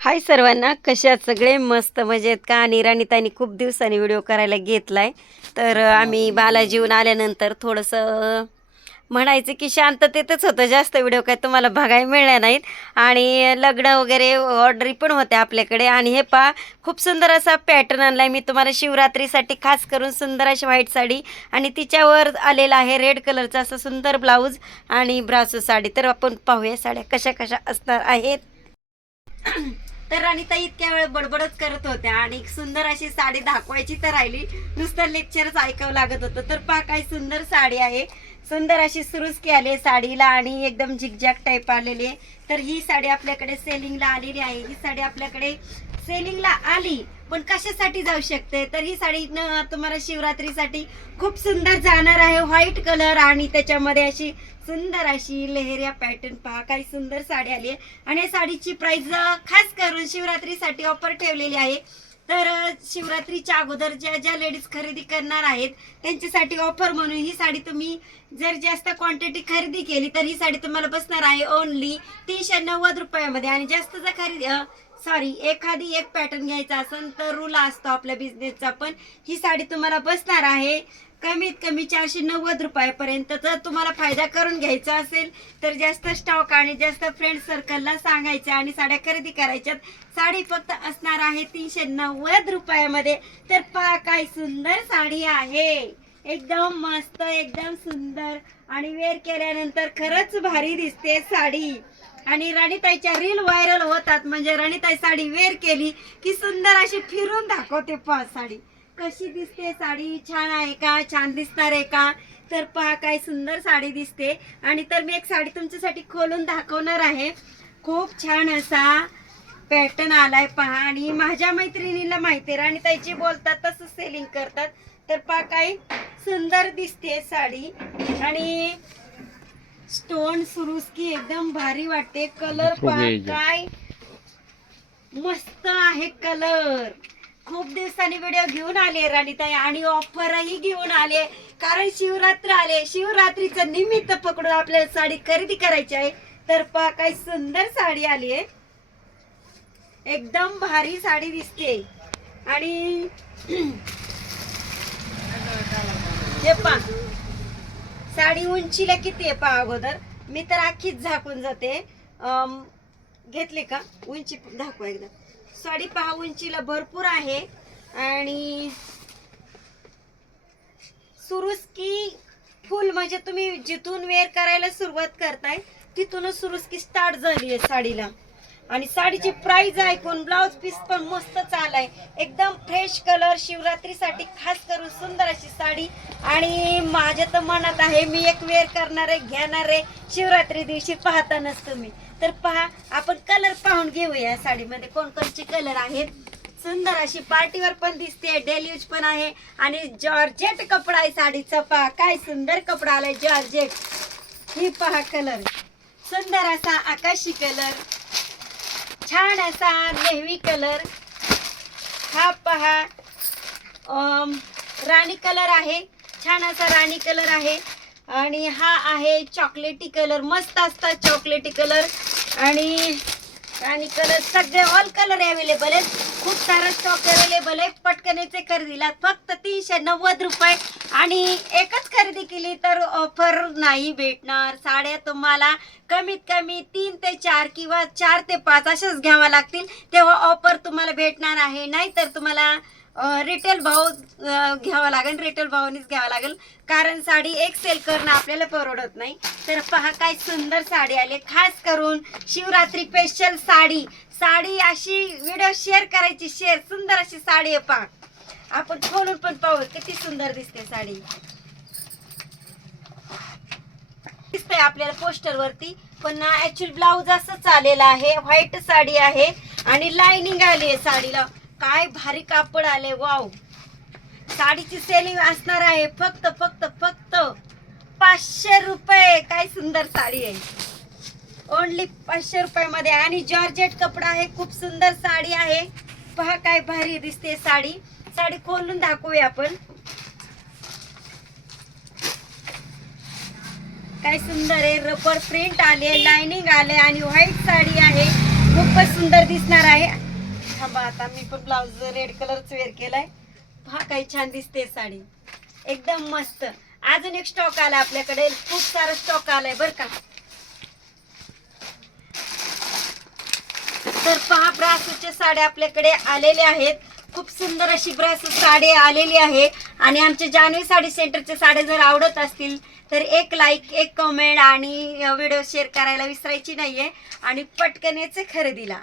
हाय सर्वांना कशात सगळे? मस्त मजेत का? आणि राणीतानी खूप दिवसांनी व्हिडिओ करायला घेतलाय. तर आम्ही बालाजीहून आल्यानंतर थोडंसं म्हणायचं की शांततेतच होतं. जास्त व्हिडिओ काय तुम्हाला बघायला मिळल्या नाहीत. आणि लग्न वगैरे ऑर्डरी पण होत्या आपल्याकडे. आणि हे पा खूप सुंदर असा पॅटर्न आणलाय. मी तुम्हाला शिवरात्रीसाठी खास करून सुंदर अशी व्हाईट साडी आणि तिच्यावर आलेला आहे रेड कलरचा असं सुंदर ब्लाऊज आणि ब्रासो साडी. तर आपण पाहूया साड्या कशा कशा असणार आहेत. तर राणीताई इतक्या वेळ बडबडच करत होत्या आणि सुंदर अशी साडी दाखवायची तर राहिली. नुसतं लेक्चरच ऐकावं लागत होतं. तर पहा काय सुंदर साडी आहे. सुंदर अशी सुरूच आली आले साडीला आणि एकदम झिकझॅक टाईप आलेली आहे. तर ही साडी आपल्याकडे सेलिंगला आलेली आहे. ही साडी आपल्याकडे सेलिंगला आली पण कशासाठी जाऊ शकते? तर ही साडी तुम्हाला शिवरात्रीसाठी खूप सुंदर जाणार आहे. व्हाईट कलर आणि त्याच्यामध्ये अशी सुंदर अशी लेहरिया पॅटर्न पहा. काही सुंदर साडी आली आहे. आणि या साडीची प्राइस खास करून शिवरात्रीसाठी ऑफर ठेवलेली आहे. तर शिवरात्रीच्या अगोदर ज्या ज्या लेडीज खरेदी करणार आहेत त्यांच्यासाठी ऑफर म्हणून ही साडी तुम्ही जर जास्त क्वांटिटी खरेदी केली तर ही साडी तुम्हाला बसणार आहे ओनली तीनशे नव्वद रुपयामध्ये. आणि जास्त जर खरेदी सॉरी एखादी एक पॅटर्न घ्यायचा असेल तर रूल असतो आपल्या बिझनेसचा पण. ही साडी तुम्हाला बसणार आहे कमीत कमी चारशे नव्वद रुपयापर्यंत जर तुम्हाला फायदा करून घ्यायचा असेल तर जास्त स्टॉक आणि जास्त फ्रेंड सर्कलला सांगायचं आणि साड्या खरेदी करायच्यात. साडी फक्त असणार आहे तीनशे नव्वद रुपयामध्ये. तर पहा काय सुंदर साडी आहे. एकदम मस्त एकदम सुंदर. आणि वेअर केल्यानंतर खरंच भारी दिसते साडी. आणि राणीताईच्या रील व्हायरल होतात. म्हणजे राणीताई साडी वेअर केली की सुंदर अशी फिरून दाखवते पहा साडी. कशी दिसते साडी? छान आहे का? छान दिसणार आहे का? तर पहा काय सुंदर साडी दिसते. आणि तर मी एक साडी तुमच्यासाठी खोलून दाखवणार आहे. खूप छान असा पॅटर्न आलाय पहा. आणि माझ्या मैत्रिणीला माहिती आहे. आणि त्याची बोलतात तसं सेलिंग करतात. तर पहा काय सुंदर दिसते साडी. आणि स्टोन सुरुस्की एकदम भारी वाटते. कलर पहा काय मस्त आहे कलर खूप दिवसांनी व्हिडिओ घेऊन आले राणीताई आणि ऑफरही घेऊन आले कारण शिवरात्र आले. शिवरात्रीचं निमित्त पकडून आपल्याला साडी खरेदी करायची आहे. तर पहा काही सुंदर साडी आली आहे एकदम भारी साडी दिसते. आणि हे पहा. साडी उंचीला किती आहे पहा अगोदर. मी तर अख्खीच झाकून जाते. घेतले का? उंची दाखवा एकदा. साडी पहा उंचीला भरपूर आहे. आणि सुरुस्की फुल म्हणजे तुम्ही जिथून वेअर करायला सुरुवात करताय तिथूनच सुरुस्की स्टार्ट झाली आहे साडीला. आणि साडीची प्राइस ऐकून ब्लाउज पीस पण मस्त चालाय एकदम फ्रेश कलर शिवरात्रीसाठी खास करून सुंदर अशी साडी. आणि माझ्या तर मनात आहे मी एक वेअर करणार आहे घेणार आहे शिवरात्री दिवशी पाहतानाच तुम्ही. तर पहा आपण कलर पाहून घेऊया या साडीमध्ये कोणकोणचे कलर आहेत. सुंदर अशी पार्टीवर पण दिसते डेली यूज पण आहे. आणि जॉर्जेट कपडा आहे साडीचा पहा काय सुंदर कपडा आलाय जॉर्जेट. ही पहा कलर सुंदर असा आकाशी कलर छान असा नेहमी कलर. हा पहा. राणी कलर आहे. छान असा राणी कलर आहे. आणि हा आहे चॉकलेटी कलर. मस्त असतात चॉकलेटी कलर. आणि राणी कलर सगळे ऑल कलर अवेलेबल आहेत. खूप सारा स्टॉक अवेलेबल आहे. पटकनेचे खरेदीला फक्त तीनशे नव्वद रुपये. आणि एकच खरेदी केली तर ऑफर नाही भेटणार. साड्या तुम्हाला कमीत कमी तीन ते चार किंवा चार ते पाच अशाच घ्याव्या लागतील. तेव्हा ऑफर तुम्हाला भेटणार आहे. नाहीतर तुम्हाला रिटेल भाव घ्यावा लागेल. रिटेल भावानेच घ्यावा लागेल. कारण साडी एक सेल करणं आपल्याला परवडत नाही. तर पहा काय सुंदर साडी आली खास करून शिवरात्री स्पेशल साडी. साडी अशी व्हिडिओ शेअर करायची शेअर सुंदर अशी साडी आहे पहा. आपण खोलून पण पाहू किती सुंदर दिसते साडी. दिसतंय आपल्याला पोस्टर वरती पण ऍक्च्युअल ब्लाऊज असं आलेला आहे. व्हाईट साडी आहे आणि लाइनिंग आली आहे साडीला. काय भारी कापड आले वाव साडीची सेलिंग असणार आहे फक्त फक्त फक्त पाचशे रुपये. काय सुंदर साडी आहे. ओनली पाचशे रुपयामध्ये. आणि जॉर्जेट कपडा आहे खूप सुंदर साडी आहे. पहा काय भारी दिसते साडी. साडी खोलून दाखवूया आपण. काय सुंदर आहे रबर प्रिंट आले लाइनिंग आले आणि व्हाईट साडी आहे. खूपच सुंदर दिसणार आहे. थांबा आता मी पण ब्लाऊज रेड कलरच वेअर केलाय. पहा काय छान दिसते साडी. एकदम मस्त. अजून एक स्टॉक आला आपल्याकडे. खूप सारा स्टॉक आलाय बर का? तर पहा ब्रासूच्या साड्या आपल्याकडे आलेल्या आहेत. खूप सुंदर अशी ब्रासू साडी आलेली आहे. आणि आमच्या जान्हवी साडी सेंटरच्या साड्या जर आवडत असतील तर एक लाईक एक कमेंट आणि व्हिडिओ शेअर करायला विसरायची नाहीये. आणि पटकन याचे खरेदीला.